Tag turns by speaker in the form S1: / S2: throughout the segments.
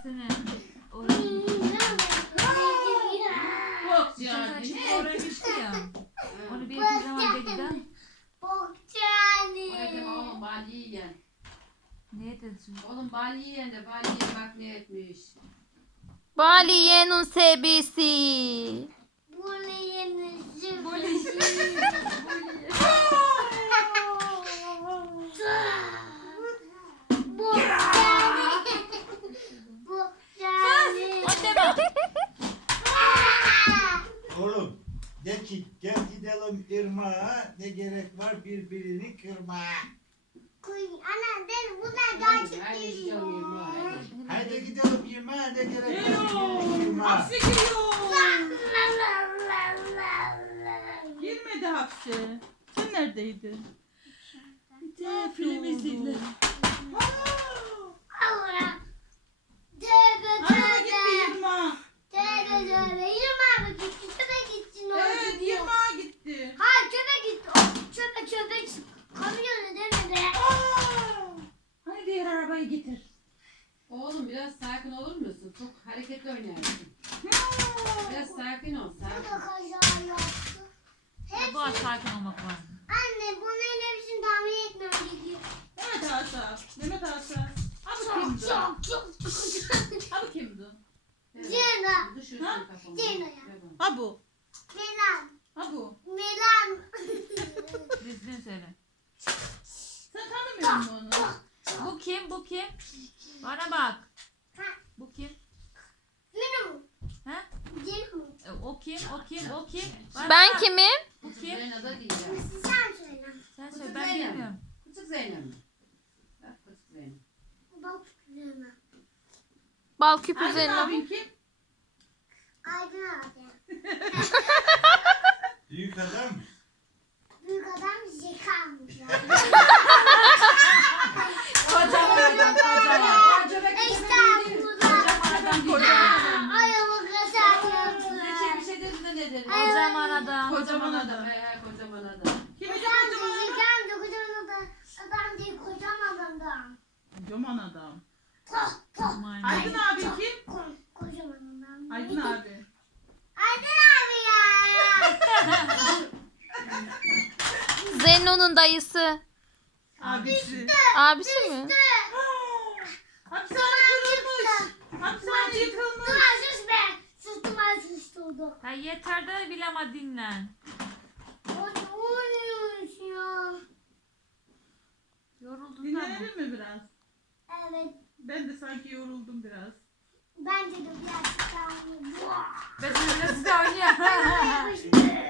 S1: oh, baksana. <canım. gülüyor>
S2: <Ben. gülüyor>
S1: tamam, oğlum Bali yiyen. ne etsin? Oğlum Bali de Bali bak ne etmiş.
S3: Bali yiyenin sebisi.
S2: Bali yiyenin sebisi.
S4: kuyruğun ırmağa ne gerek var birbirini kırmaya?
S2: Kuyruğun ana ben bu da gerçek değil.
S4: Hadi gidelim yırmağa ne gerek var yırmağa?
S1: Hapse giriyor. Girmedi hapse. Sen neredeydin? Ne film izledin? Oğlum biraz sakin olur musun? Çok hareketli oynarsın. Biraz sakin ol.
S2: Sakin.
S1: Bu Baba Hepsi... sakin olmak var.
S2: Anne bu ne?
S1: Demet Asa. Demet Asa. Abi kimdi? Çok çok. çok. Abi kimdi?
S2: Cena.
S1: Evet. Cena ya. Abi. Bana bak. Ha. Bu kim? Benim. Ha? Benim. O, o kim? O kim? O kim?
S3: Bana ben bak. kimim?
S1: Bu kim? Zeyna da değil.
S2: Sen söyle.
S1: Sen söyle. Ben Zeynep. Zeynep. Zeynep. bilmiyorum. Kutuk Zeynep.
S3: Bal küpü Her Zeynep. Bal küpü Zeynep.
S1: Aydın abi kim?
S2: Aydın abi.
S4: İyi kadar mı?
S1: kocaman adam. He, he hey, kocaman adam.
S2: Kim kocaman adam? Kocaman adam değil, kocaman adam.
S1: Kocaman adam. Kocaman adam. Kocaman adam. Kocaman adam. Aydın abi kim? Kocaman,
S2: kocaman adam.
S1: Aydın abi.
S2: Aydın abi ya.
S3: Zenon'un dayısı.
S1: Abisi. İşte,
S3: Abisi, işte. mi?
S2: Üstü.
S1: Ay yeter de bilema dinlen.
S2: Ne uyuyoruz ya.
S1: Yoruldun Dinlenelim mi biraz? Evet. Ben de sanki yoruldum biraz.
S2: Bence de, de biraz daha uyuyordum.
S1: Ben de biraz daha uyuyordum.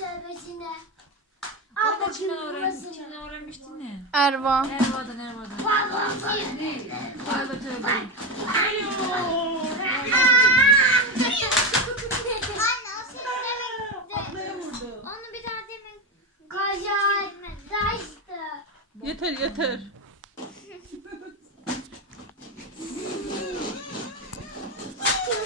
S2: tövbesine.
S1: Babacığını öğrenmiştin, ne? Erva. Erva'dan, Erva'dan.
S2: Babacığını.
S1: Tövbe
S3: Yeter yeter.